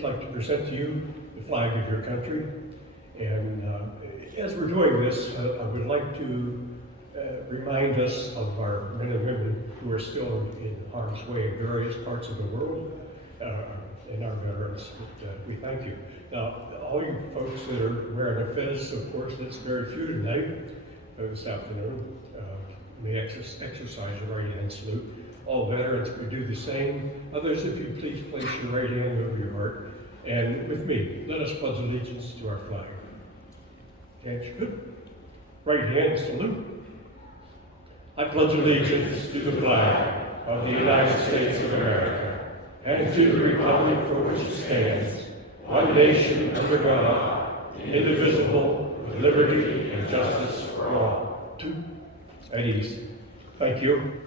would like to present to you the flag of your country. And as we're doing this, I would like to remind us of our men and women who are still in harm's way in various parts of the world, and our veterans. We thank you. Now, all you folks that are wearing a fez, of course, that's very few tonight, this afternoon, may exercise your right hand salute. All veterans would do the same. Others, if you please place your right hand over your heart. And with me, let us pledge allegiance to our flag. Good. Right hand salute. I pledge allegiance to the flag of the United States of America and to the republic for which it stands, one nation under God, indivisible, with liberty and justice for all. At ease. Thank you.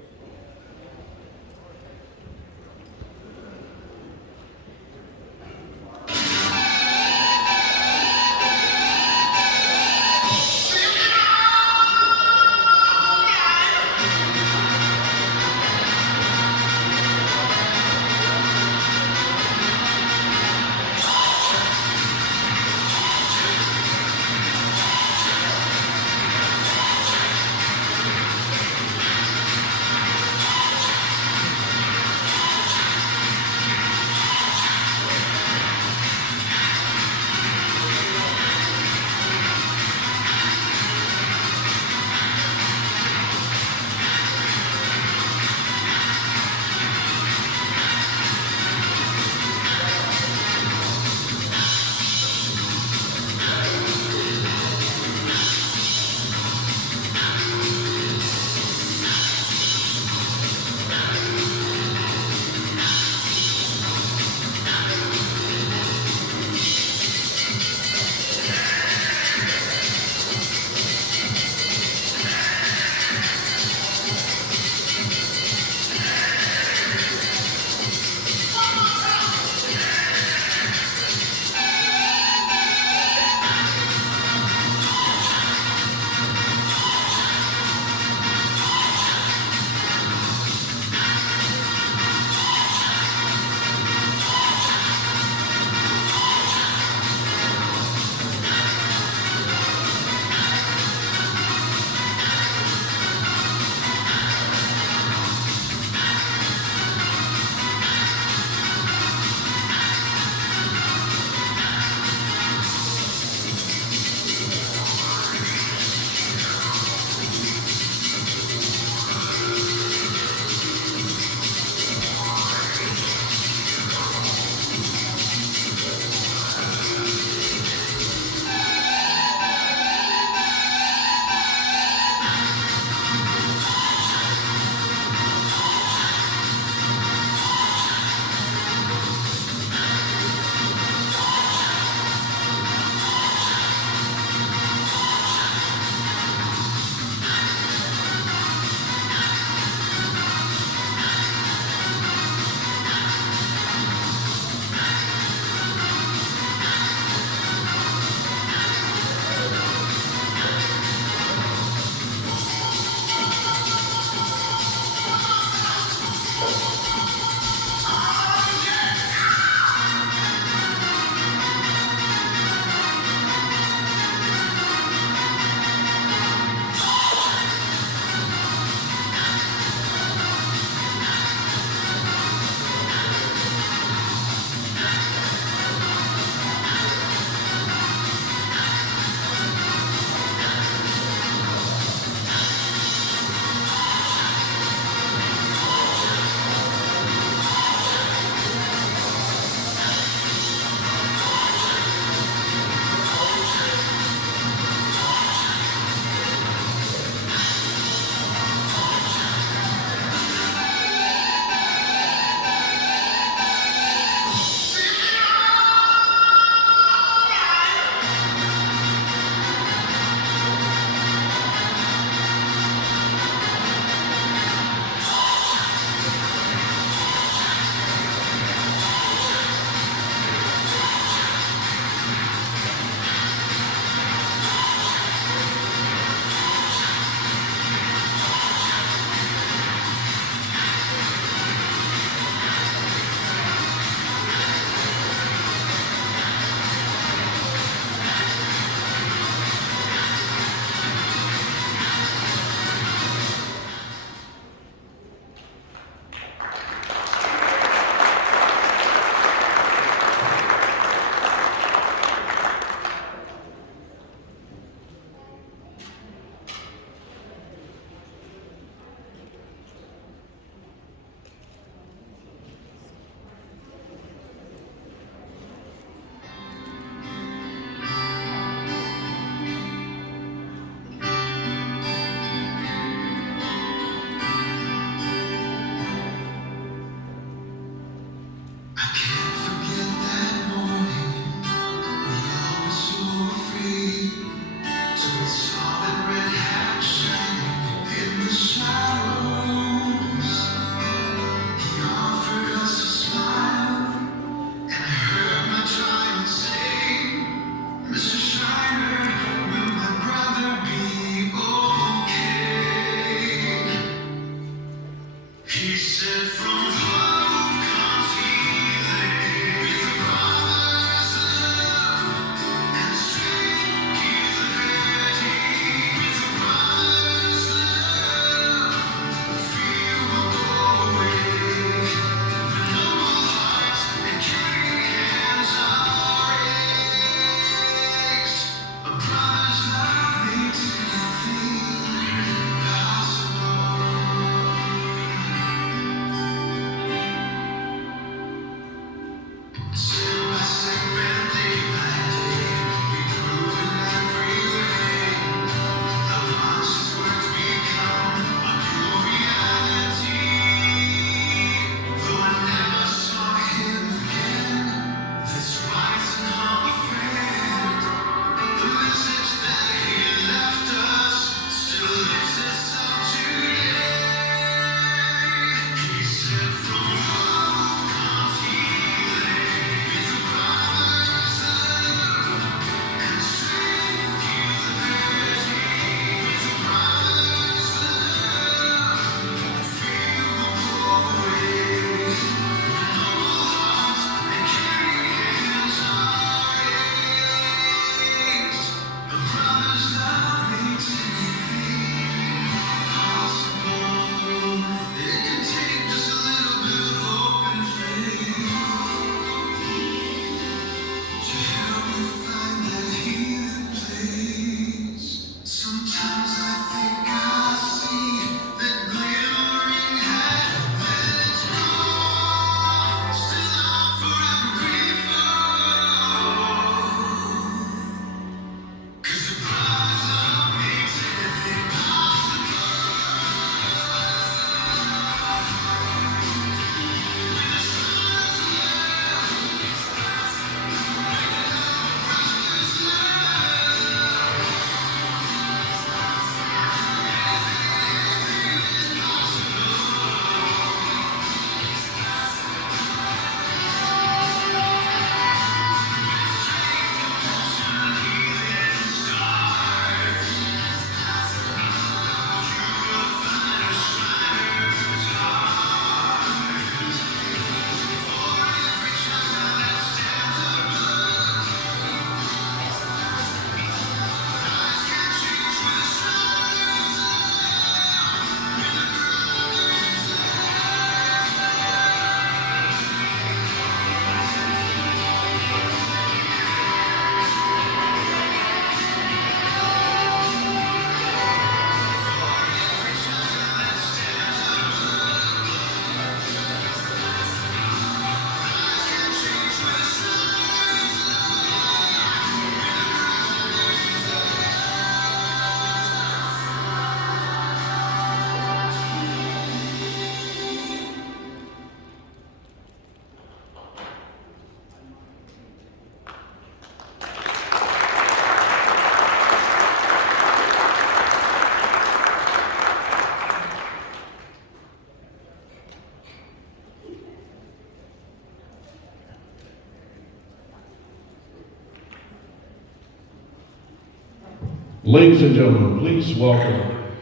Ladies and gentlemen, please welcome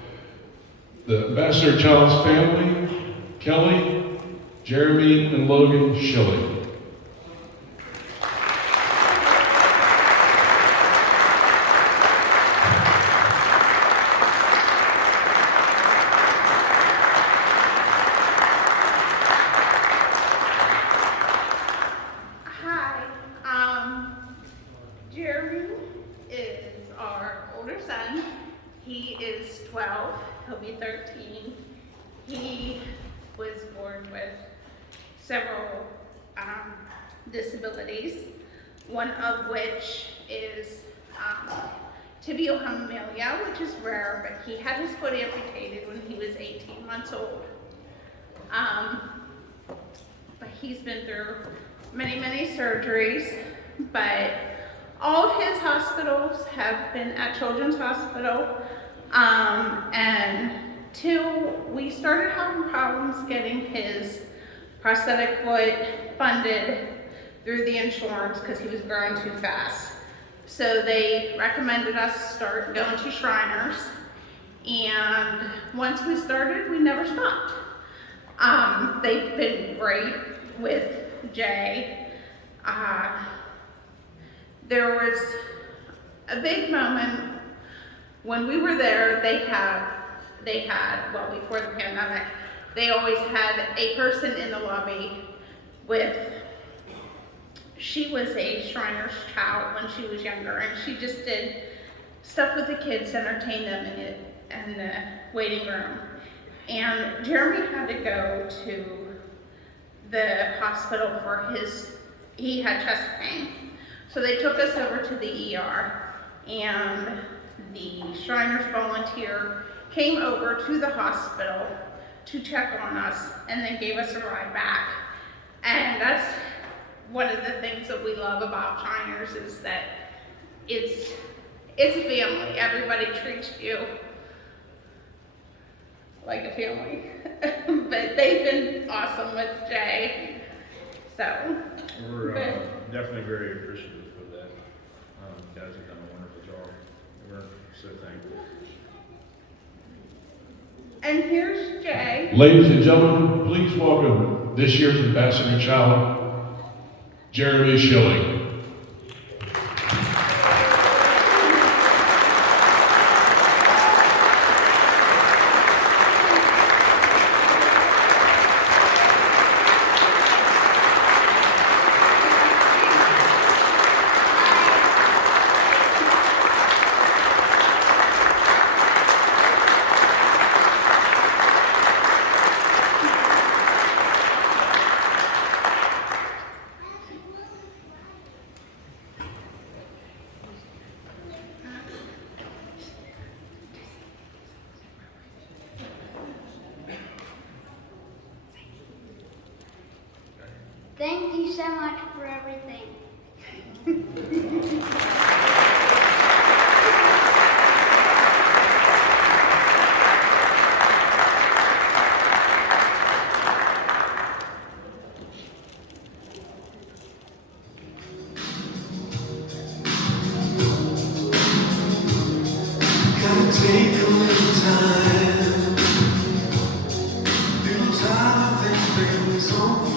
the Ambassador Child's family, Kelly, Jeremy, and Logan Schilling. Jeremy is our older son. He is 12, he'll be 13. He was born with several disabilities, one of which is tibial hemimelia, which is rare, but he had his foot amputated when he was 18 months old. But he's been through many surgeries, but all of his hospitals have been at Children's Hospital, and till we started having problems getting his prosthetic foot funded through the insurance because he was growing too fast. So they recommended us start going to Shriners, and once we started, we never stopped. They've been great with Jay. There was a big moment when we were there. They had, well, before the pandemic, they always had a person in the lobby with, she was a Shriner's child when she was younger, and she just did stuff with the kids, entertained them in the waiting room. And Jeremy had to go to the hospital for he had chest pain. So they took us over to the ER, and the Shriners volunteer came over to the hospital to check on us and then gave us a ride back. And that's one of the things that we love about Shriners, is that it's a family. Everybody treats you like a family. But they've been awesome with Jay. So We're definitely very appreciative of that. You guys have done a wonderful job. We're so thankful. And here's Jay. Ladies and gentlemen, please welcome this year's Ambassador Child, Jeremy Schilling. Thank you so much for everything. Gotta take a little time. Little time to think things over.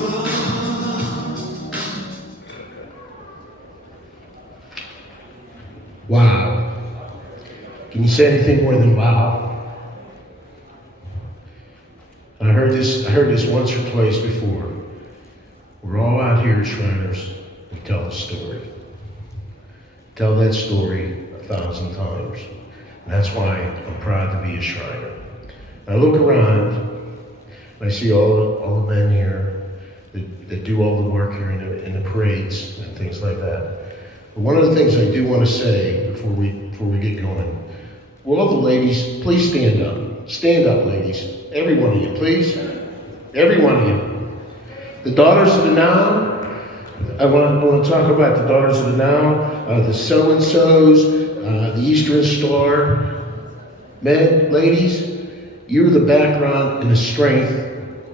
Wow. Can you say anything more than wow? I heard this once or twice before. We're all out here as Shriners. We tell the story. Tell that story 1,000 times. And that's why I'm proud to be a Shriner. I look around, and I see all the men here that do all the work here in the parades and things like that. But one of the things I do want to say before we get going, will all the ladies please stand up? Stand up, ladies. Every one of you, please. Every one of you. The Daughters of the Now. I want to talk about the Daughters of the Now, the so-and-sos, the Eastern Star. Men, ladies, you're the background and the strength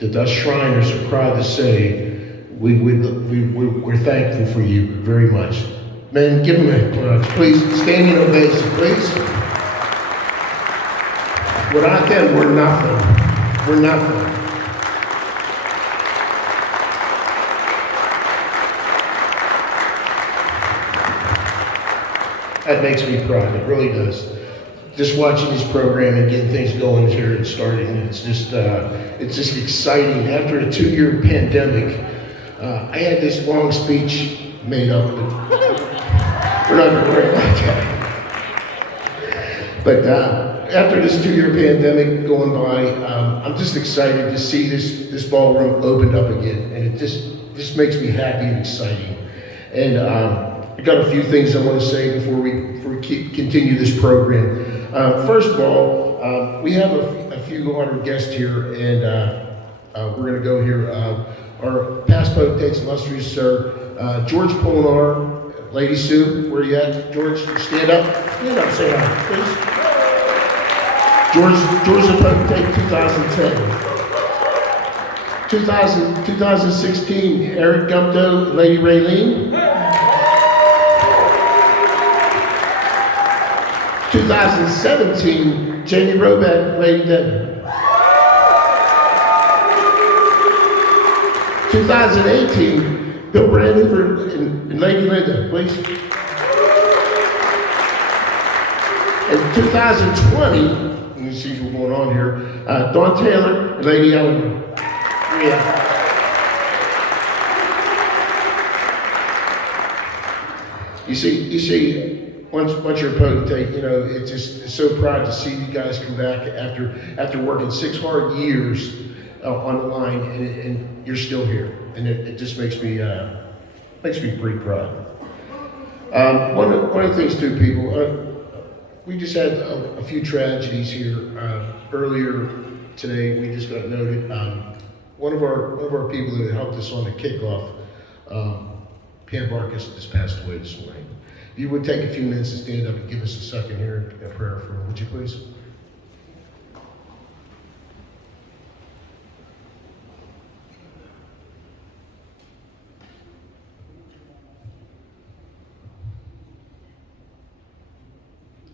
that us Shriners are proud to say we're thankful for you very much. Men, give them a applause, please. Standing ovation, please. Without them, we're nothing. We're nothing. That makes me proud. It really does. Just watching this program and getting things going here and starting, it's just exciting. After a 2-year pandemic, I had this long speech made up, but we're not going to worry about that. But after this 2-year pandemic going by, I'm just excited to see this ballroom opened up again, and it just makes me happy and exciting. And I got a few things I want to say before we continue this program. First of all, we have a few honored guests here, and we're going to go here. Our past potentates, illustrious sir, George Polinar, Lady Sue, where you at? George, stand up. Stand up, say hi, please. George the Potentate 2010. 2016, Eric Gupto, Lady Raylene. 2017, Jamie Roback, Lady Debbie. 2018, Bill Brandover and Lady Linda, please. In 2020, let me see what's going on here, Dawn Taylor and Lady Eleanor. Yeah. You see, once you're a potentate, you know, it's so proud to see you guys come back after working 6 hard years on the line, and you're still here, and it just makes me pretty proud. One of the things too, people, we just had a few tragedies here earlier today. We just got noted. One of our people that helped us on the kickoff, Pam Barkus, just passed away this morning. If you would take a few minutes to stand up and give us a second here, a prayer for her, would you please?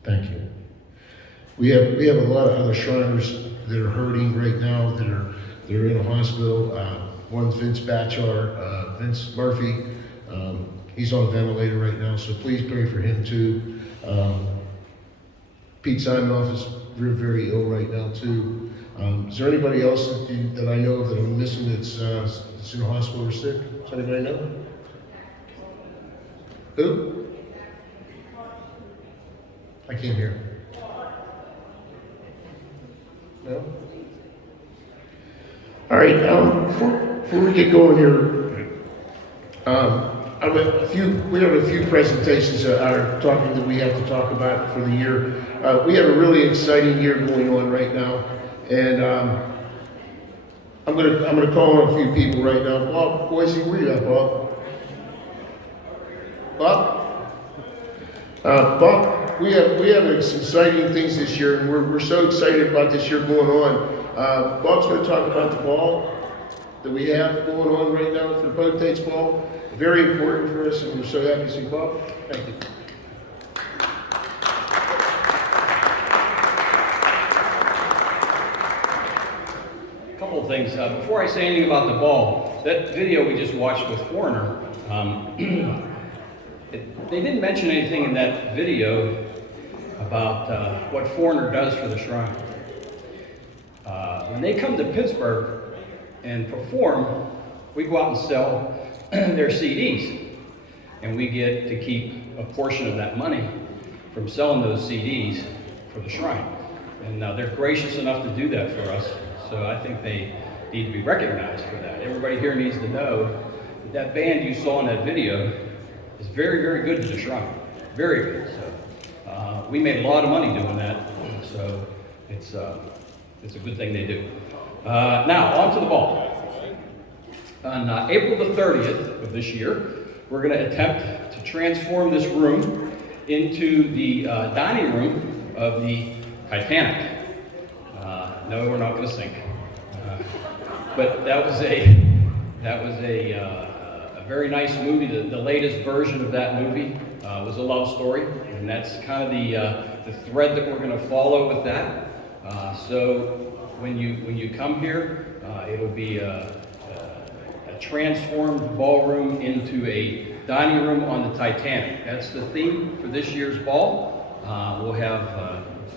Thank you. We have a lot of other Shriners that are hurting right now, that are in a hospital. One's Vince Batchar, Vince Murphy. He's on a ventilator right now, so please pray for him too. Pete Simenoff is very ill right now too. Is there anybody else that I know of that I'm missing that's in the hospital or sick? Does anybody know? Who? I can't hear. No? All right, before we get going here, we have a few presentations that we have to talk about for the year. We have a really exciting year going on right now, and I'm gonna call on a few people right now. Bob, Boise, where you at, Bob? Bob, we have some exciting things this year, and we're so excited about this year going on. Bob's going to talk about the ball that we have going on right now for Potentate's Ball. Very important for us, and we're so happy to see Bob. Thank you. A couple of things. Before I say anything about the ball, that video we just watched with Foreigner, they didn't mention anything in that video about what Foreigner does for the Shrine. When they come to Pittsburgh and perform, we go out and sell their CDs, and we get to keep a portion of that money from selling those CDs for the Shrine. And they're gracious enough to do that for us, so I think they need to be recognized for that. Everybody here needs to know that that band you saw in that video is very, very good to the Shrine. Very good. So we made a lot of money doing that, so it's a good thing they do. Now, on to the ball. On April the 30th of this year, we're going to attempt to transform this room into the dining room of the Titanic. No, we're not going to sink. But that was a very nice movie. The latest version of that movie was a love story, and that's kind of the thread that we're going to follow with that. So when you come here, it'll be a transformed ballroom into a dining room on the Titanic. That's the theme for this year's ball. We'll have,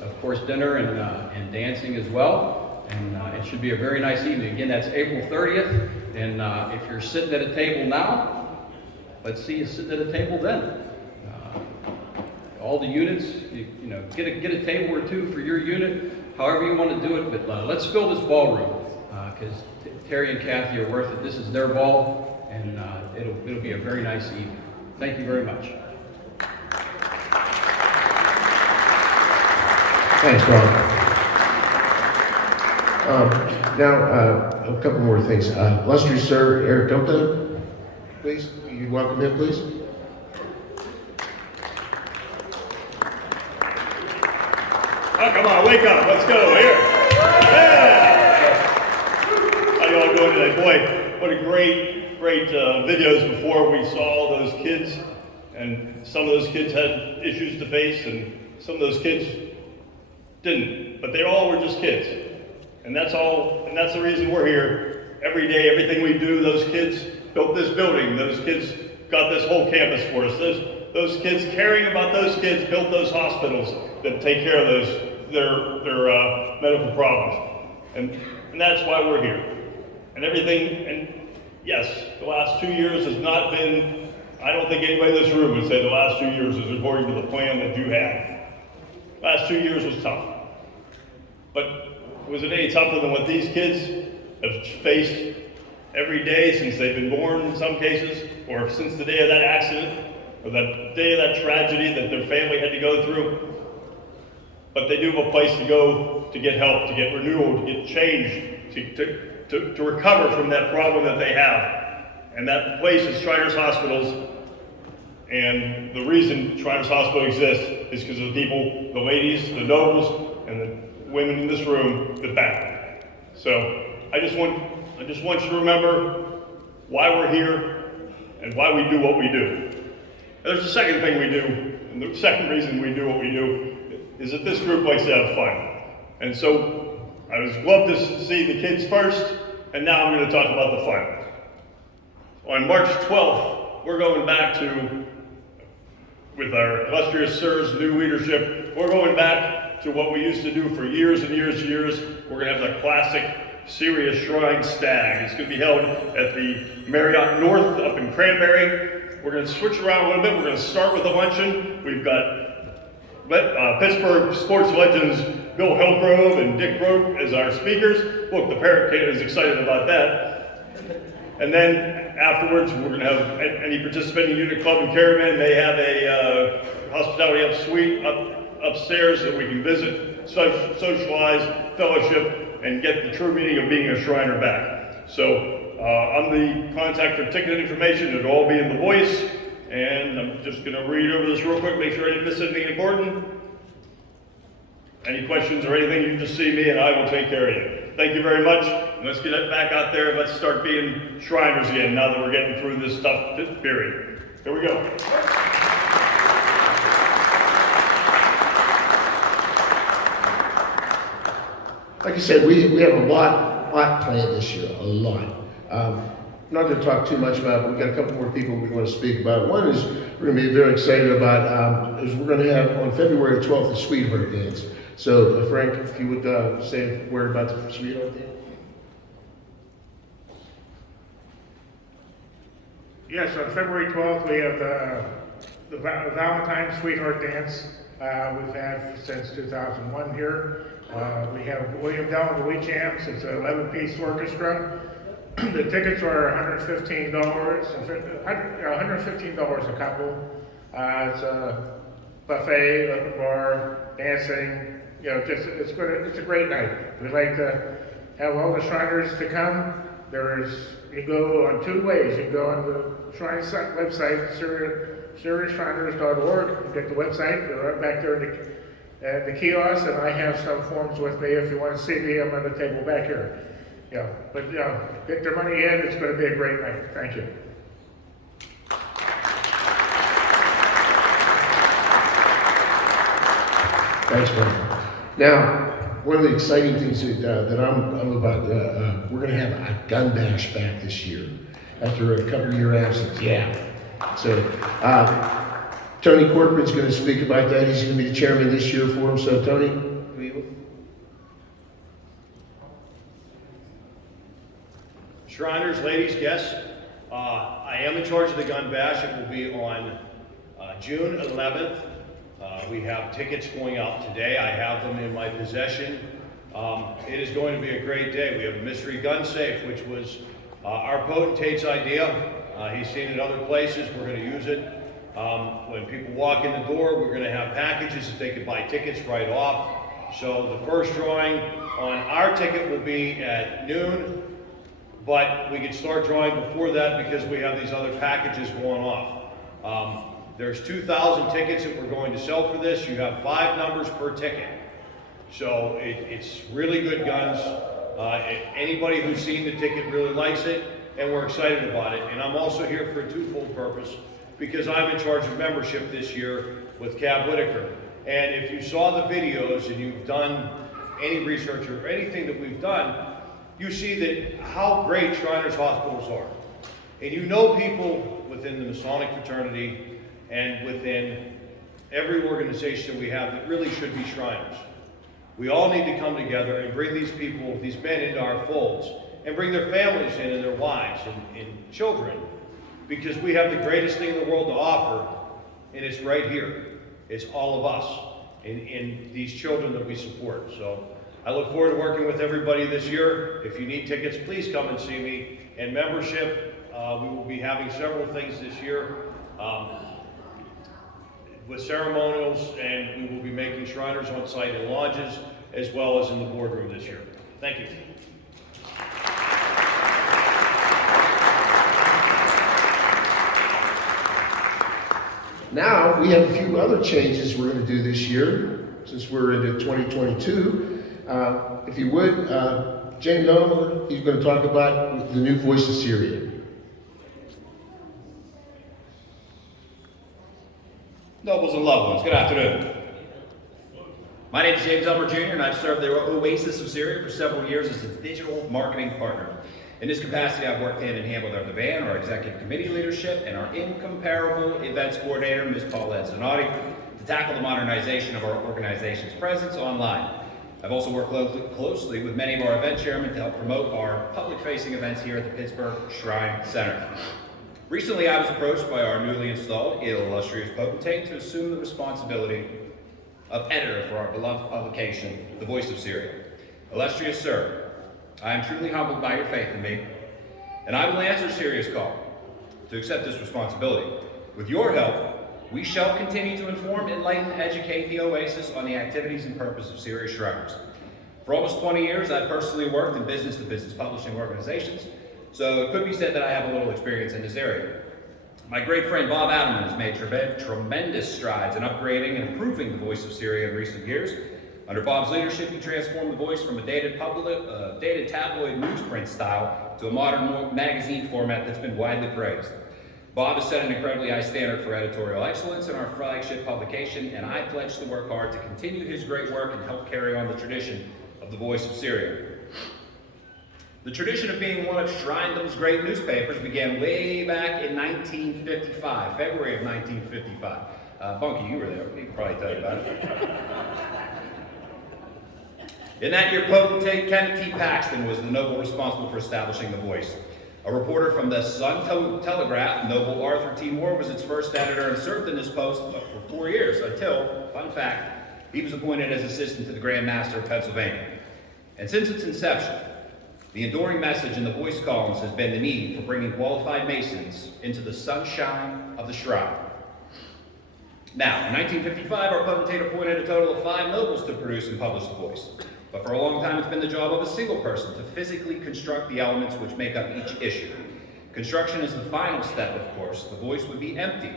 of course, dinner and dancing as well, and it should be a very nice evening. Again, that's April 30th, and if you're sitting at a table now, let's see you sitting at a table then. All the units, you know, get a table or two for your unit, however you want to do it, but let's fill this ballroom, because Terry and Kathy are worth it. This is their ball, and it'll be a very nice evening. Thank you very much. Thanks, Bob. Now, a couple more things. Illustrious Sir Eric Dumpton, please. You welcome him, please. Oh, come on, wake up. Let's go. Here. Yeah. How you all doing today? Boy, what a great videos before. We saw those kids, and some of those kids had issues to face, and some of those kids didn't. But they all were just kids. And that's all, and that's the reason we're here, every day, everything we do, those kids built this building, those kids got this whole campus for us. Those kids, caring about those kids, built those hospitals that take care of their medical problems. And that's why we're here. And everything, and yes, the last 2 years has not been, I don't think anybody in this room would say the last 2 years is according to the plan that you had. Last 2 years was tough. But was it any tougher than what these kids have faced every day since they've been born in some cases, or since the day of that accident, or that day of that tragedy that their family had to go through? But they do have a place to go to get help, to get renewal, to get change, to recover from that problem that they have. And that place is Shriners Hospitals. And the reason Shriners Hospital exists is because of the people, the ladies, the nobles, and the women in this room that back it. So I just want you to remember why we're here and why we do what we do. There's a second thing we do, and the second reason we do what we do is that this group likes to have fun. And so I was glad to see the kids first, and now I'm going to talk about the fun. On March 12th, we're going back to, with our illustrious sirs, new leadership, we're going back to what we used to do for years and years and years. We're going to have the classic Syria Shrine Stag. It's going to be held at the Marriott North up in Cranberry. We're going to switch around a little bit. We're going to start with a luncheon. We've got Pittsburgh sports legends Bill Hillgrove and Dick Rope as our speakers. Look, the parrot kid is excited about that. And then afterwards, we're going to have any participating unit, club, and caravan. They have a hospitality up suite upstairs that we can visit, socialize, fellowship, and get the true meaning of being a Shriner back. So I'm the contact for ticket information. It'll all be in the voice. And I'm just going to read over this real quick, make sure I didn't miss anything important. Any questions or anything, you can just see me and I will take care of you. Thank you very much. And let's get it back out there and let's start being Shriners again now that we're getting through this tough period. Here we go. Like I said, we have a lot planned this year, a lot. I'm not going to talk too much about it, but we've got a couple more people we want to speak about. One is we're going to be very excited about, is we're going to have on February 12th the Sweetheart Dance. So Frank, if you would say a word about the Sweetheart Dance. Yes, on February 12th we have the Valentine's Sweetheart Dance. We've had since 2001 here. We have William Dell and the Wheat Jams. It's an 11-piece orchestra. The tickets are $115, $115 a couple. It's a buffet, open bar, dancing. You know, it's a great night. We'd like to have all the Shriners to come. You go on two ways. You can go on the Shrine website, SyriaShriners.org. You get the website. They're right back there in the kiosk, and I have some forms with me. If you want to see me, I'm on the table back here. Yeah, but get their money in. It's going to be a great night. Thank you. Thanks, Frank. Now, one of the exciting things that I'm about, we're going to have a gun bash back this year after a couple-year absence. Yeah. So, Tony Corcoran's going to speak about that. He's going to be the chairman this year for him. So, Tony. Shriners, ladies, guests, I am in charge of the gun bash. It will be on June 11th. We have tickets going out today. I have them in my possession. It is going to be a great day. We have a mystery gun safe, which was our potentate's idea. He's seen it other places. We're going to use it. When people walk in the door, we're going to have packages that they can buy tickets right off. So the first drawing on our ticket will be at noon. But we can start drawing before that because we have these other packages going off. There's 2,000 tickets that we're going to sell for this. You have 5 numbers per ticket. So it's really good guns. Anybody who's seen the ticket really likes it, and we're excited about it. And I'm also here for a twofold purpose because I'm in charge of membership this year with Cab Whitaker. And if you saw the videos and you've done any research or anything that we've done, you see that how great Shriners hospitals are. And you know people within the Masonic fraternity and within every organization we have that really should be Shriners. We all need to come together and bring these people, these men into our folds, and bring their families in and their wives and children, because we have the greatest thing in the world to offer, and it's right here. It's all of us and these children that we support. So I look forward to working with everybody this year. If you need tickets, please come and see me. And membership, we will be having several things this year with ceremonials, and we will be making Shriners on site in lodges as well as in the boardroom this year. Thank you. Now, we have a few other changes we're going to do this year, since we're into 2022. If you would, James Nolan, he's going to talk about the new Voice of Syria. Nobles and loved ones, good afternoon. My name is James Elmer Jr., and I've served the Oasis of Syria for several years as its digital marketing partner. In this capacity, I've worked hand in hand with our Devan, our executive committee leadership, and our incomparable events coordinator, Ms. Paulette Zanotti, to tackle the modernization of our organization's presence online. I've also worked closely with many of our event chairmen to help promote our public-facing events here at the Pittsburgh Shrine Center. Recently, I was approached by our newly installed Illustrious Potentate to assume the responsibility of editor for our beloved publication, The Voice of Syria. Illustrious Sir, I am truly humbled by your faith in me, and I will answer Syria's call to accept this responsibility. With your help, we shall continue to inform, enlighten, educate the Oasis on the activities and purpose of Syria Shriners. For almost 20 years, I've personally worked in business-to-business publishing organizations, so it could be said that I have a little experience in this area. My great friend Bob Adelman has made tremendous strides in upgrading and improving the Voice of Syria in recent years. Under Bob's leadership, he transformed the Voice from a dated tabloid newsprint style to a modern magazine format that's been widely praised. Bob has set an incredibly high standard for editorial excellence in our flagship publication, and I pledge to work hard to continue his great work and help carry on the tradition of the Voice of Syria. The tradition of being one of Shrinedom's great newspapers began way back in 1955, February of 1955. Bunky, you were there. He can probably tell you about it. In that year, Potentate Kenneth T. Paxton was the noble responsible for establishing The Voice. A reporter from the Sun-Telegraph, Noble Arthur T. Moore, was its first editor and served in this post for 4 years until, fun fact, he was appointed as assistant to the Grand Master of Pennsylvania. And since its inception, the enduring message in the Voice columns has been the need for bringing qualified Masons into the sunshine of the shrine. Now, in 1955, our potentate appointed a total of 5 nobles to produce and publish The Voice. But for a long time, it's been the job of a single person to physically construct the elements which make up each issue. Construction is the final step, of course. The Voice would be empty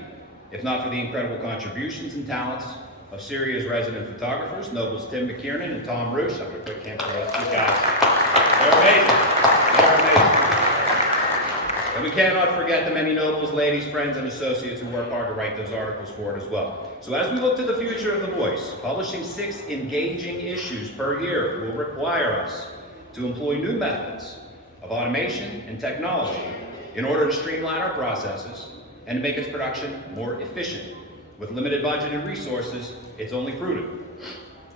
if not for the incredible contributions and talents of Syria's resident photographers, nobles Tim McKiernan and Tom Roosh. I'm going to quick camp for those two guys. They're amazing. They're amazing. And we cannot forget the many nobles, ladies, friends, and associates who work hard to write those articles for it as well. So as we look to the future of The Voice, publishing 6 engaging issues per year will require us to employ new methods of automation and technology in order to streamline our processes and to make its production more efficient. With limited budget and resources, it's only prudent.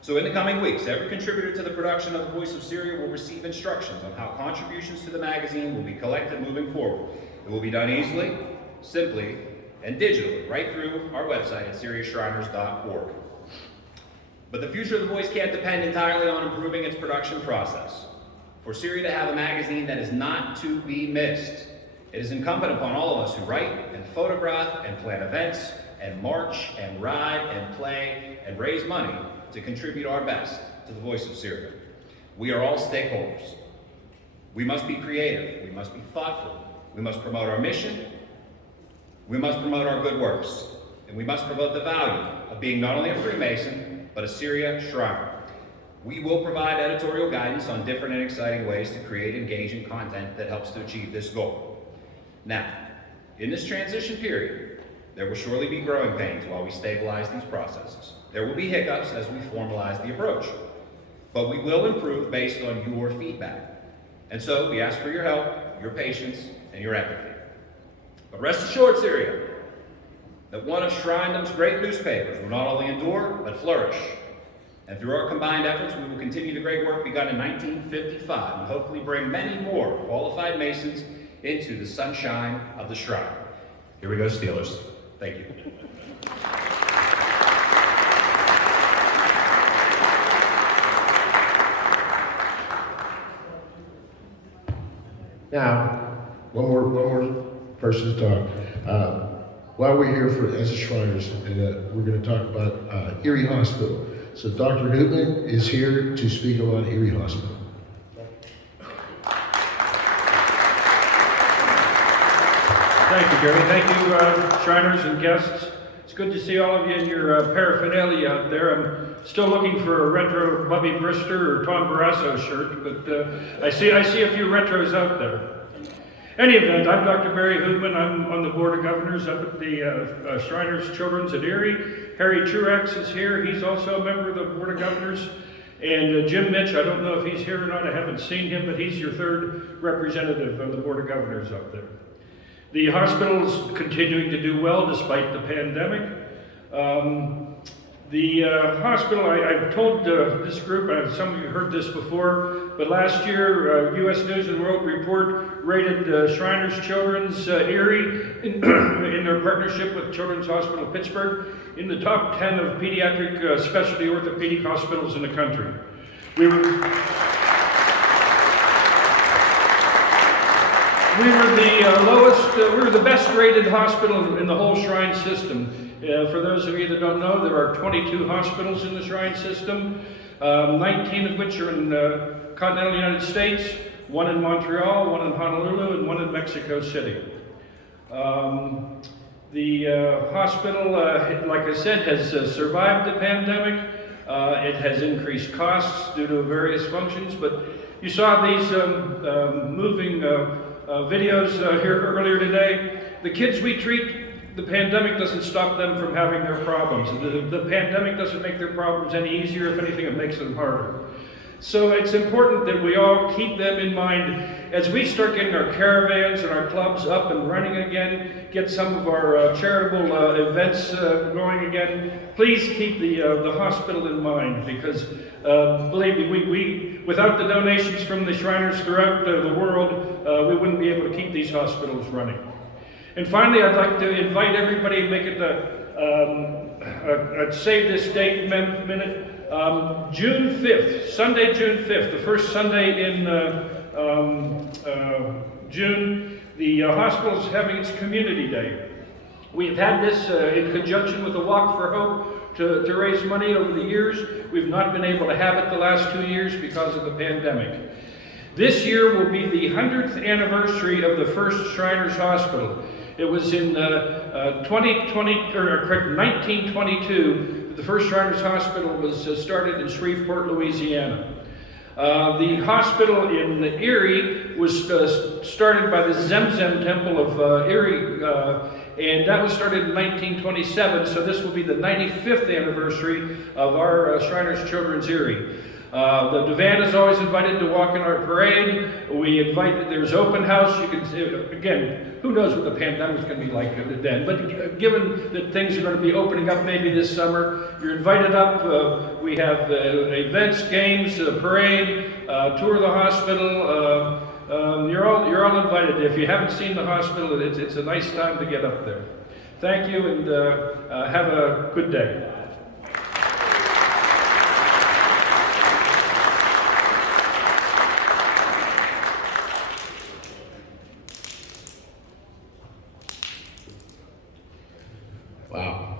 So in the coming weeks, every contributor to the production of The Voice of Syria will receive instructions on how contributions to the magazine will be collected moving forward. It will be done easily, simply, and digitally, right through our website at syriashriners.org. But the future of The Voice can't depend entirely on improving its production process. For Syria to have a magazine that is not to be missed, it is incumbent upon all of us who write and photograph and plan events and march and ride and play and raise money to contribute our best to The Voice of Syria. We are all stakeholders. We must be creative. We must be thoughtful. We must promote our mission. We must promote our good works. And we must promote the value of being not only a Freemason, but a Syria Shriner. We will provide editorial guidance on different and exciting ways to create engaging content that helps to achieve this goal. Now, in this transition period, there will surely be growing pains while we stabilize these processes. There will be hiccups as we formalize the approach, but we will improve based on your feedback. And so we ask for your help, your patience, and your empathy. But rest assured, Syria, that one of Shrinedom's great newspapers will not only endure, but flourish. And through our combined efforts, we will continue the great work begun in 1955 and hopefully bring many more qualified Masons into the sunshine of the Shrine. Here we go, Steelers. Thank you. Now, one more person to talk. While we're here as a Shriners, and we're going to talk about Erie Hospital. So Dr. Hoopman is here to speak about Erie Hospital. Thank you, Gary. Thank you, Shriners and guests. It's good to see all of you in your paraphernalia out there. I'm still looking for a retro Bubby Brister or Tom Barrasso shirt, but I see a few retros out there. Any event, I'm Dr. Barry Hoopman. I'm on the Board of Governors up at the Shriners Children's at Erie. Harry Truax is here. He's also a member of the Board of Governors. And Jim Mitch, I don't know if he's here or not. I haven't seen him, but he's your third representative of the Board of Governors up there. The hospital's continuing to do well despite the pandemic. The hospital, I've told this group, some of you heard this before, but last year, U.S. News and World Report rated Shriners Children's Erie in their partnership with Children's Hospital Pittsburgh in the top 10 of pediatric specialty orthopedic hospitals in the country. We were the best rated hospital in the whole Shrine system. For those of you that don't know, there are 22 hospitals in the Shrine system, 19 of which are in continental United States, one in Montreal, one in Honolulu, and one in Mexico City. The hospital, like I said, has survived the pandemic. It has increased costs due to various functions, but you saw these moving videos here earlier today. The kids we treat, the pandemic doesn't stop them from having their problems. The pandemic doesn't make their problems any easier. If anything, it makes them harder. So it's important that we all keep them in mind as we start getting our caravans and our clubs up and running again, get some of our charitable events going again. Please keep the hospital in mind, because believe me, we without the donations from the Shriners throughout the world, we wouldn't be able to keep these hospitals running. And finally, I'd like to invite everybody to make it a save this date minute. June 5th, Sunday, June 5th, the first Sunday in June, the hospital is having its Community Day. We've had this in conjunction with the Walk for Hope to raise money over the years. We've not been able to have it the last 2 years because of the pandemic. This year will be the 100th anniversary of the first Shriners Hospital. It was in 1922, the first Shriners Hospital was started in Shreveport, Louisiana. The hospital in Erie was started by the Zemzem Temple of Erie, and that was started in 1927, so this will be the 95th anniversary of our Shriners Children's Erie. The divan is always invited to walk in our parade. We invite, there's open house. You can, again, who knows what the pandemic is going to be like then, but given that things are going to be opening up maybe this summer, you're invited up. We have events, games, a parade, tour of the hospital. You're all invited. If you haven't seen the hospital, it's a nice time to get up there. Thank you, and have a good day. Wow.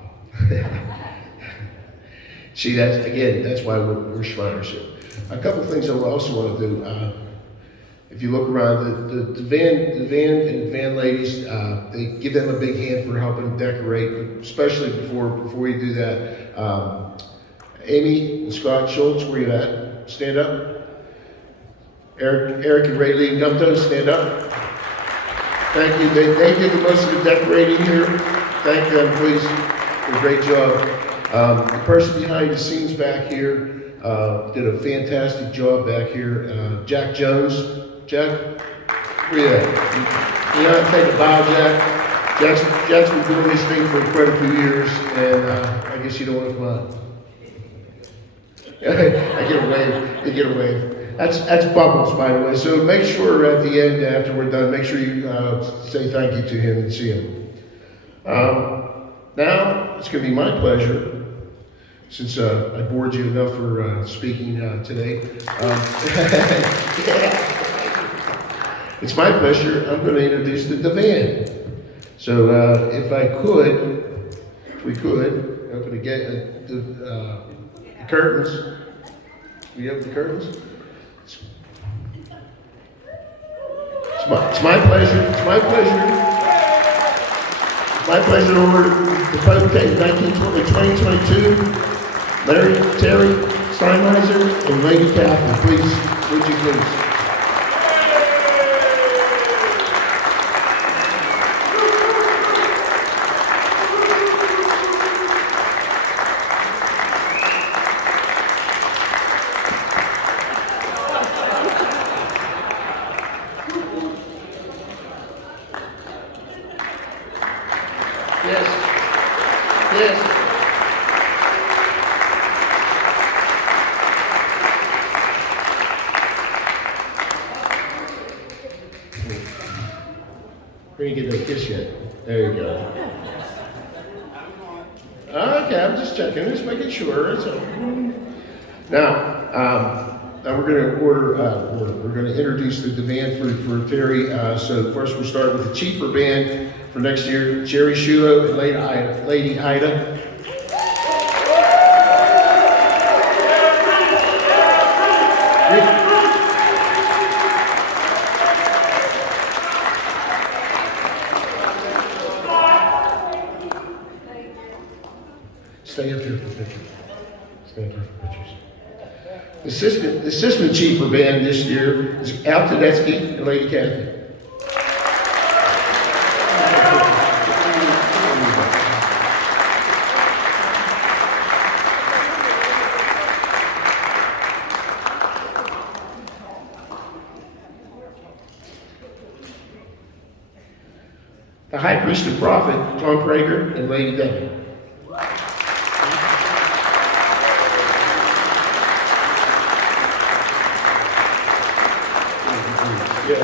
See, that's why we're Shriners here. A couple things I also want to do. If you look around, the van and the van ladies, they give them a big hand for helping decorate, especially before we do that. Amy and Scott Schultz, where you at? Stand up. Eric and Raylene Gumto, stand up. Thank you. They did the most of the decorating here. Thank them, please. Did a great job. The person behind the scenes back here did a fantastic job back here. Jack Jones, Jack? Where you at? You know, take a bow, Jack. Jack's been doing this thing for quite a few years, and I guess you don't want to come out. I get a wave. You get a wave. That's Bubbles, by the way. So make sure at the end, after we're done, make sure you say thank you to him and see him. Now it's going to be my pleasure, since I bored you enough for speaking today. It's my pleasure. I'm going to introduce the band. So if we could open the curtains. We open the curtains. It's my pleasure. It's my pleasure to order the Potentate 2022. Larry, Terry, Steinheiser, and Lady Catherine. Please, would you please? We didn't get that kiss yet. There you go. Okay, I'm just checking, just making sure. So, now we're going to introduce the band for Terry. So first we'll start with the Chieffer band for next year, Jerry Shulo and Lady Ida. Stay up here for pictures. Stay up here for pictures. The assistant Chieffer band this year is Al Tedeschi and Lady Kathy. The High Priest and Prophet, Tom Prager and Lady Debbie. Yeah.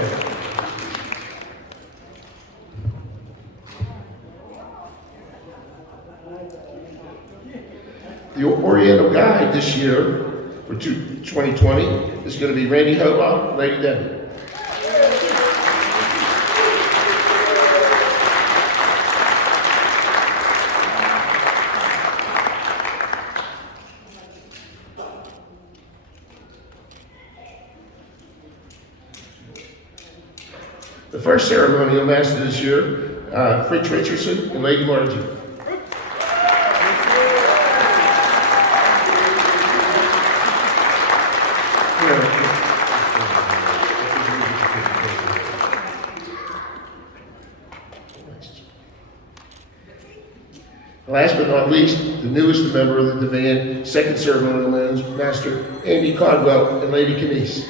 The Oriental Guide this year for 2020 is going to be Randy Hobaugh, Lady Debbie. The first ceremonial master this year, Fritz Richardson and Lady Margie. Last but not least, the newest member of the band, second ceremonial master, Andy Caldwell and Lady Kenise.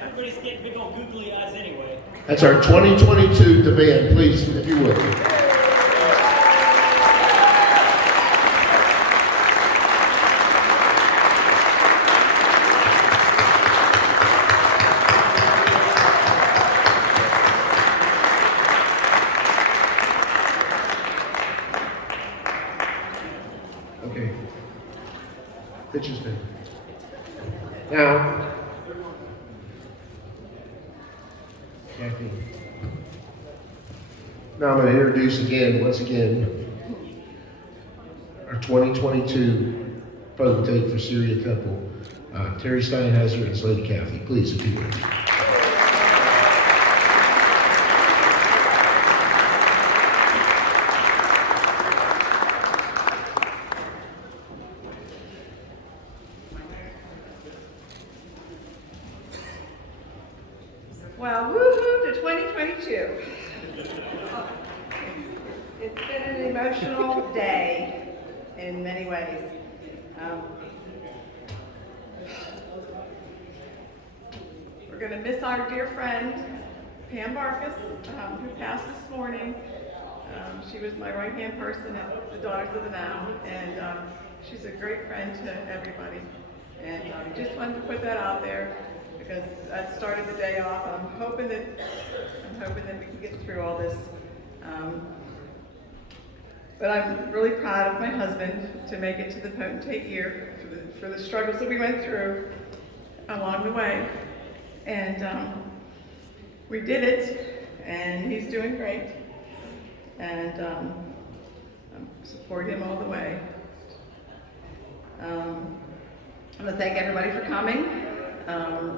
Everybody's getting big old googly eyes anyway. That's our 2022 demand, please, if you would. Okay. Interesting. Now, Kathy. Now I'm going to introduce once again, our 2022 Potentate for Syria Temple, Terry Steinheiser and Lady Kathy. Please, if you would. Well, woohoo to 2022. It's been an emotional day in many ways. We're going to miss our dear friend, Pam Barkus, who passed this morning. She was my right-hand person at the Daughters of the Now, and she's a great friend to everybody. And just wanted to put that out there because that started the day off. I'm hoping that we can get through all this. But I'm really proud of my husband to make it to the Potentate year for the struggles that we went through along the way. And we did it, and he's doing great. And support him all the way. I want to thank everybody for coming,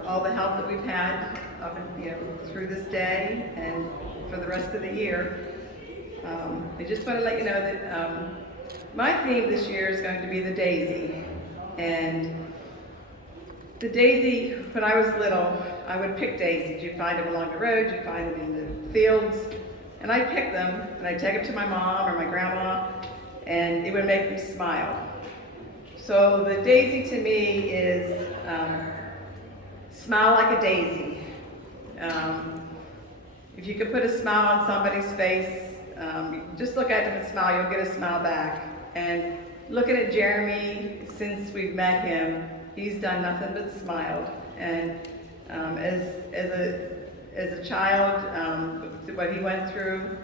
all the help that we've had up through this day and for the rest of the year. I just want to let you know that my theme this year is going to be the daisy. And the daisy, when I was little, I would pick daisies. You'd find them along the road, you'd find them in the fields, and I'd pick them, and I'd take them to my mom or my grandma, and it would make them smile. So the daisy to me is smile like a daisy. If you could put a smile on somebody's face, just look at them and smile, you'll get a smile back. And looking at Jeremy, since we've met him, he's done nothing but smiled. And as a child, what he went through,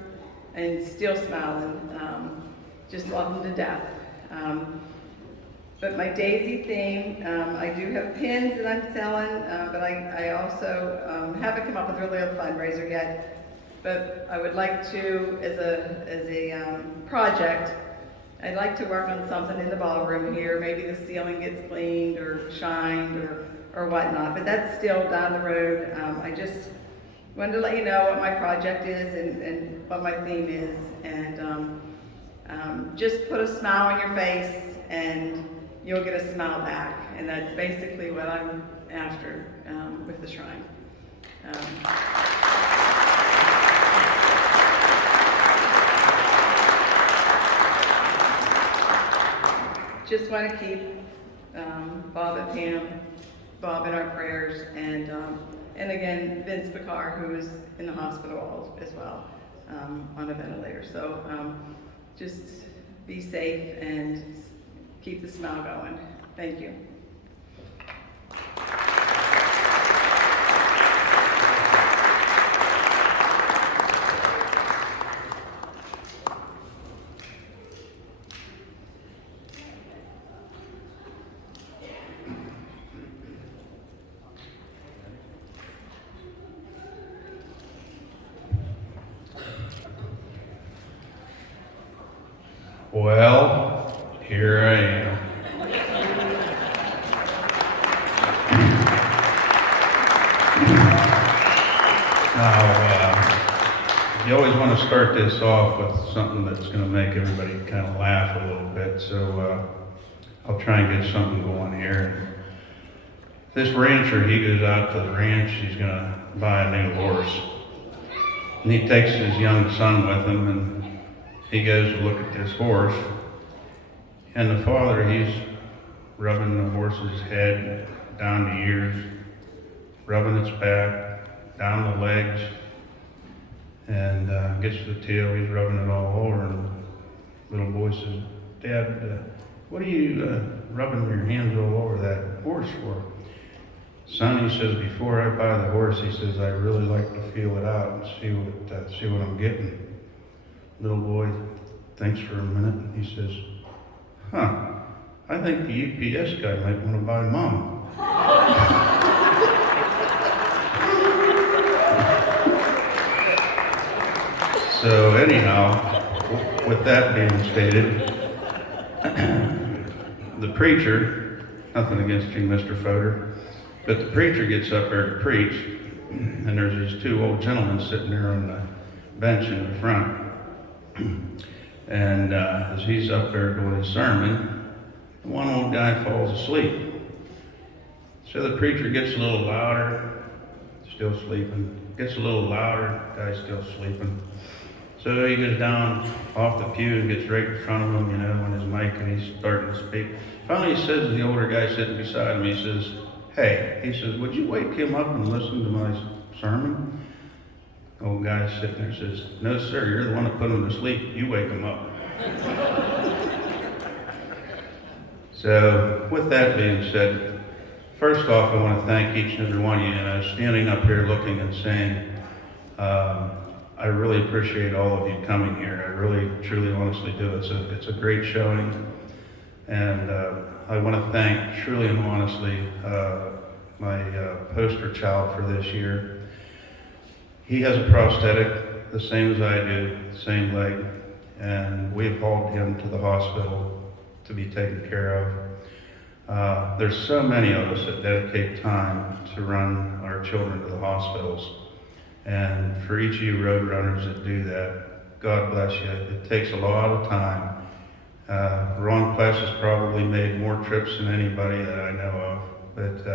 and still smiling, just love him to death. But my daisy thing, I do have pins that I'm selling, but I also haven't come up with really a fundraiser yet. But I would like to, as a project, I'd like to work on something in the ballroom here. Maybe the ceiling gets cleaned or shined or whatnot, but that's still down the road. I just wanted to let you know what my project is and what my theme is. And just put a smile on your face and you'll get a smile back. And that's basically what I'm after with the shrine. Just want to keep Bob and Pam, Bob in our prayers, and again, Vince Picar, who is in the hospital as well, on a ventilator. So just be safe and keep the smile going. Thank you. Well, here I am. Now, you always want to start this off with something that's going to make everybody kind of laugh a little bit, so I'll try and get something going here. This rancher, he goes out to the ranch, he's going to buy a new horse. And he takes his young son with him, and he goes to look at this horse, and the father, he's rubbing the horse's head down the ears, rubbing its back, down the legs, and gets to the tail, he's rubbing it all over, and the little boy says, "Dad, what are you rubbing your hands all over that horse for?" "Son," he says, "before I buy the horse," he says, "I really like to feel it out and see what I'm getting." Little boy thinks for a minute, and he says, "I think the UPS guy might want to buy Mom." So anyhow, with that being stated, the preacher, nothing against you, Mr. Fodor, but the preacher gets up there to preach, and there's these two old gentlemen sitting there on the bench in the front. And as he's up there doing his sermon, one old guy falls asleep. So the preacher gets a little louder, still sleeping. gets a little louder, guy's still sleeping. So he goes down off the pew and gets right in front of him, you know, on his mic, and he's starting to speak. Finally he says to the older guy sitting beside him, he says, "Hey," he says, "would you wake him up and listen to my sermon?" The old guy sitting there says, "No sir, you're the one that put him to sleep, you wake him up." So with that being said, first off, I want to thank each and every one of you, and I was standing up here looking and saying, I really appreciate all of you coming here. I really, truly, honestly do. It's a great showing, and I want to thank, truly and honestly, my poster child for this year. He has a prosthetic, the same as I do, same leg, and we've hauled him to the hospital to be taken care of. There's so many of us that dedicate time to run our children to the hospitals. And for each of you road runners that do that, God bless you. It takes a lot of time. Ron Pless has probably made more trips than anybody that I know of, but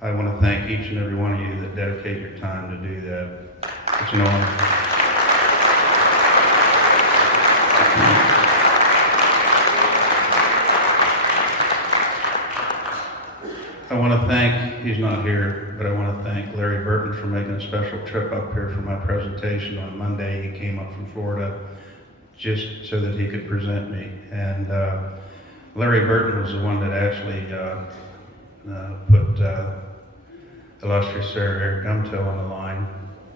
I want to thank each and every one of you that dedicate your time to do that. It's an honor. I want to thank, he's not here, but I want to thank Larry Burton for making a special trip up here for my presentation on Monday. He came up from Florida just so that he could present me. And Larry Burton was the one that actually put Illustrious Eric Gumtoe on the line.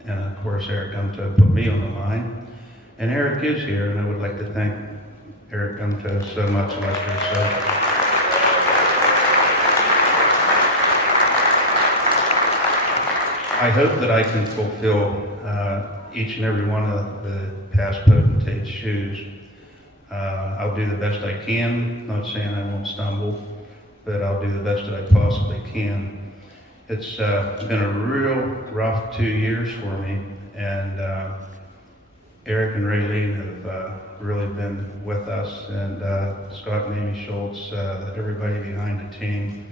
And of course, Eric Gumtoe put me on the line. And Eric is here, and I would like to thank Eric Gumtoe so much, Illustrious. I hope that I can fulfill each and every one of the past potentates' shoes. I'll do the best I can, not saying I won't stumble, but I'll do the best that I possibly can. It's been a real rough 2 years for me, and Eric and Raylene have really been with us, and Scott and Amy Schultz, everybody behind the team.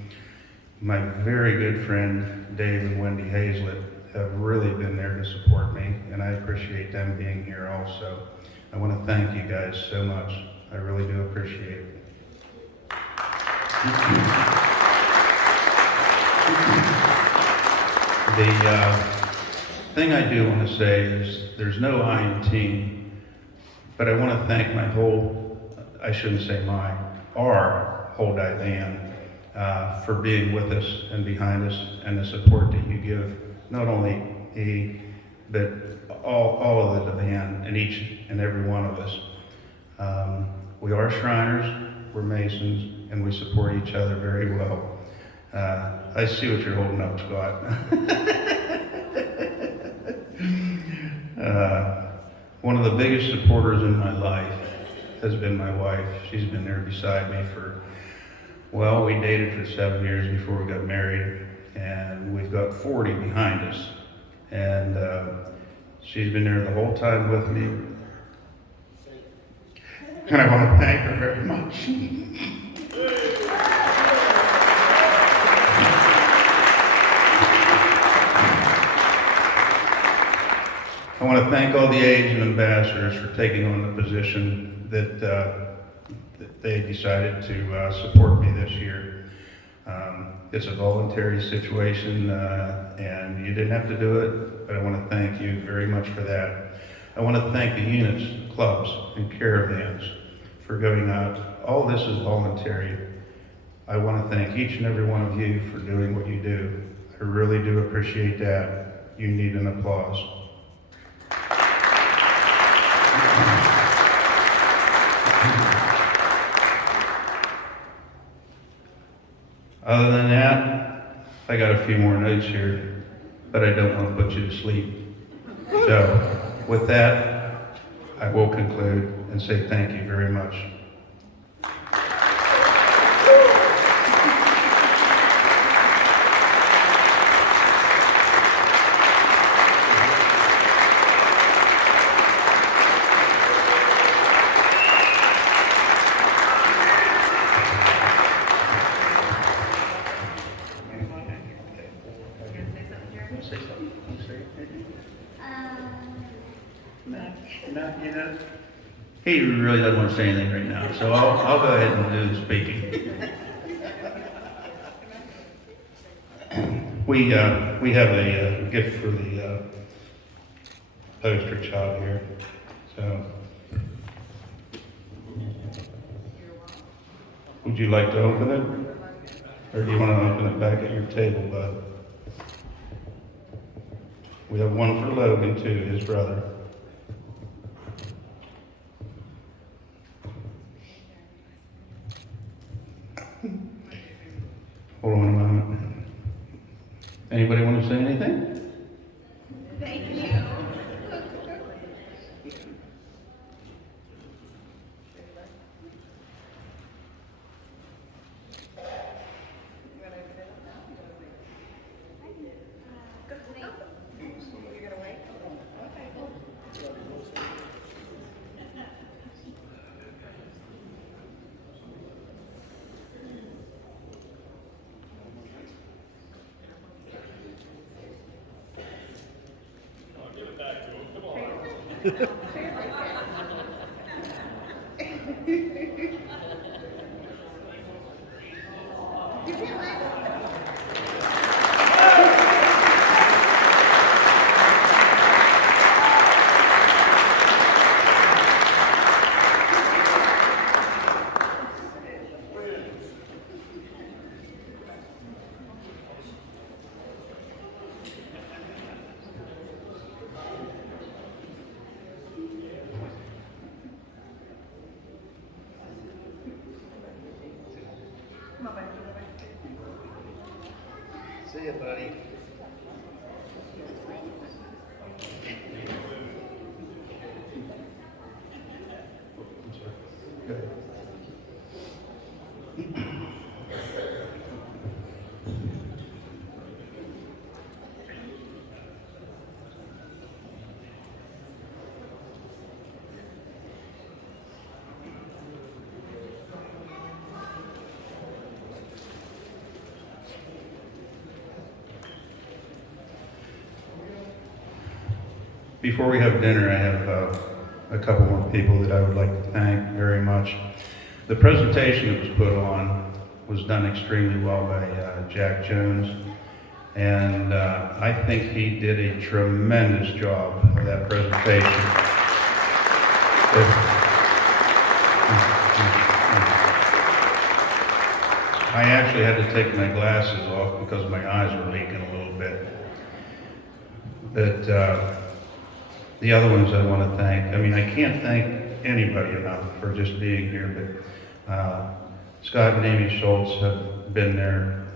My very good friend Dave and Wendy Hazlett have really been there to support me, and I appreciate them being here also. I want to thank you guys so much. I really do appreciate it. The thing I do want to say is there's no I in team, but I want to thank my whole, I shouldn't say my, our whole band. For being with us and behind us, and the support that you give, not only me, but all of the band, and each and every one of us. We are Shriners, we're Masons, and we support each other very well. I see what you're holding up, Scott. One of the biggest supporters in my life has been my wife. She's been there beside me for, well, we dated for 7 years before we got married, and we've got 40 behind us. And she's been there the whole time with me. And I want to thank her very much. I want to thank all the aides and ambassadors for taking on the position that they decided to support me this year. It's a voluntary situation, and you didn't have to do it, but I want to thank you very much for that. I want to thank the units, clubs, and caravans for going out. All this is voluntary. I want to thank each and every one of you for doing what you do. I really do appreciate that. You need an applause. Other than that, I got a few more notes here, but I don't want to put you to sleep. So, with that, I will conclude and say thank you very much. say something? Want to say anything? No, you know. He really doesn't want to say anything right now, so I'll go ahead and do the speaking. We have a gift for the poster child here, so. Would you like to open it? Or do you want to open it back at your table, bud? We have one for Logan too, his brother. Hold on a moment. Anybody want to say anything? Thank you. See you, buddy. Good. Before we have dinner, I have a couple more people that I would like to thank very much. The presentation that was put on was done extremely well by Jack Jones, and I think he did a tremendous job of that presentation. I actually had to take my glasses off because my eyes were leaking a little bit. But the other ones I want to thank, I mean, I can't thank anybody enough for just being here, but Scott and Amy Schultz have been there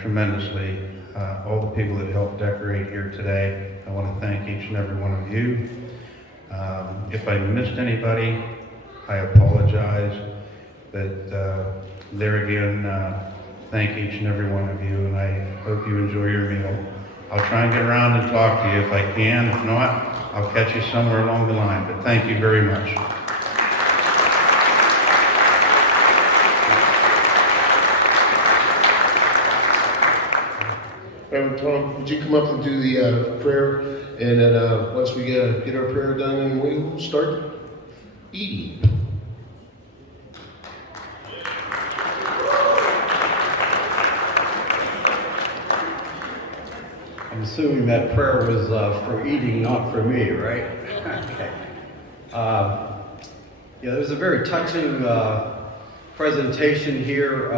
tremendously. All the people that helped decorate here today, I want to thank each and every one of you. If I missed anybody, I apologize, but there again, thank each and every one of you, and I hope you enjoy your meal. I'll try and get around and talk to you if I can. If not, I'll catch you somewhere along the line, but thank you very much. Reverend Tom, would you come up and do the prayer? And then once we get our prayer done, and we'll start eating. I'm assuming that prayer was for eating, not for me, right? Okay. Yeah, there was a very touching presentation here.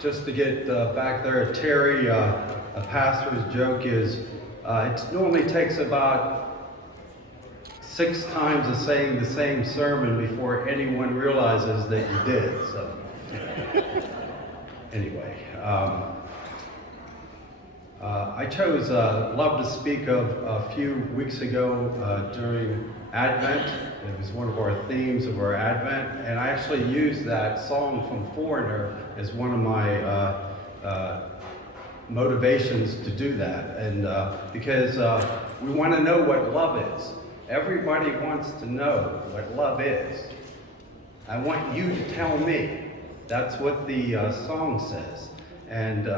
Just to get back there at Terry, a pastor's joke is, it normally takes about 6 times of saying the same sermon before anyone realizes that you did, so. Anyway. I chose Love to Speak of a few weeks ago during Advent. It was one of our themes of our Advent, and I actually used that song from Foreigner as one of my motivations to do that. And because we want to know what love is. Everybody wants to know what love is. I want you to tell me. That's what the song says. And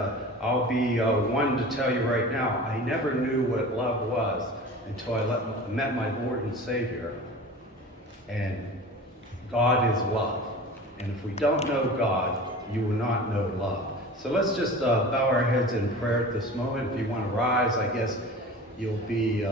I'll be one to tell you right now, I never knew what love was until I met my Lord and Savior. And God is love. And if we don't know God, you will not know love. So let's just bow our heads in prayer at this moment. If you want to rise, I guess you'll be,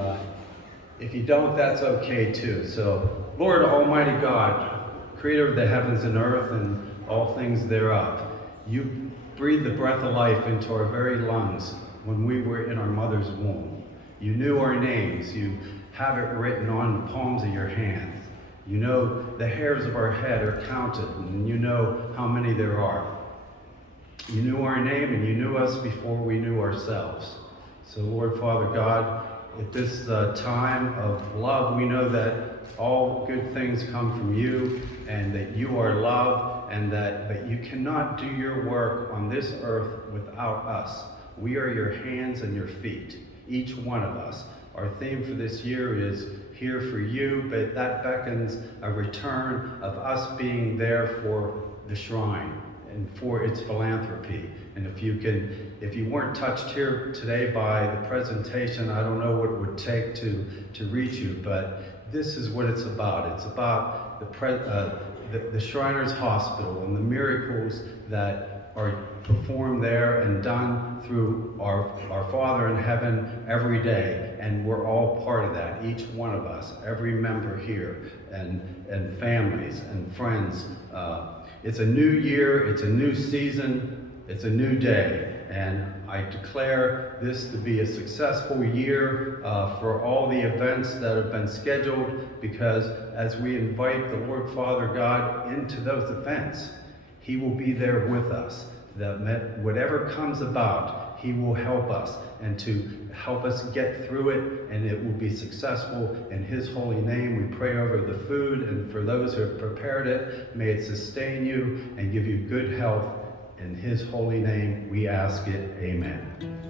if you don't, that's okay too. So, Lord Almighty God, creator of the heavens and earth and all things thereof, you breathed the breath of life into our very lungs when we were in our mother's womb. You knew our names. You have it written on the palms of your hands. You know the hairs of our head are counted, and you know how many there are. You knew our name, and you knew us before we knew ourselves. So, Lord Father God, at this time of love, we know that all good things come from you, and that you are love, and that you cannot do your work on this earth without us. We are your hands and your feet, each one of us. Our theme for this year is Here for You, but that beckons a return of us being there for the shrine and for its philanthropy. And if you weren't touched here today by the presentation, I don't know what it would take to reach you, but this is what it's about. It's about the Shriners Hospital and the miracles that are performed there and done through our Father in heaven every day. And we're all part of that, each one of us, every member here, and families and friends. It's a new year, it's a new season, it's a new day. And I declare this to be a successful year for all the events that have been scheduled, because as we invite the Lord Father God into those events, He will be there with us. That whatever comes about, He will help us and to help us get through it, and it will be successful in His holy name. We pray over the food, and for those who have prepared it, may it sustain you and give you good health. In His holy name we ask it, amen.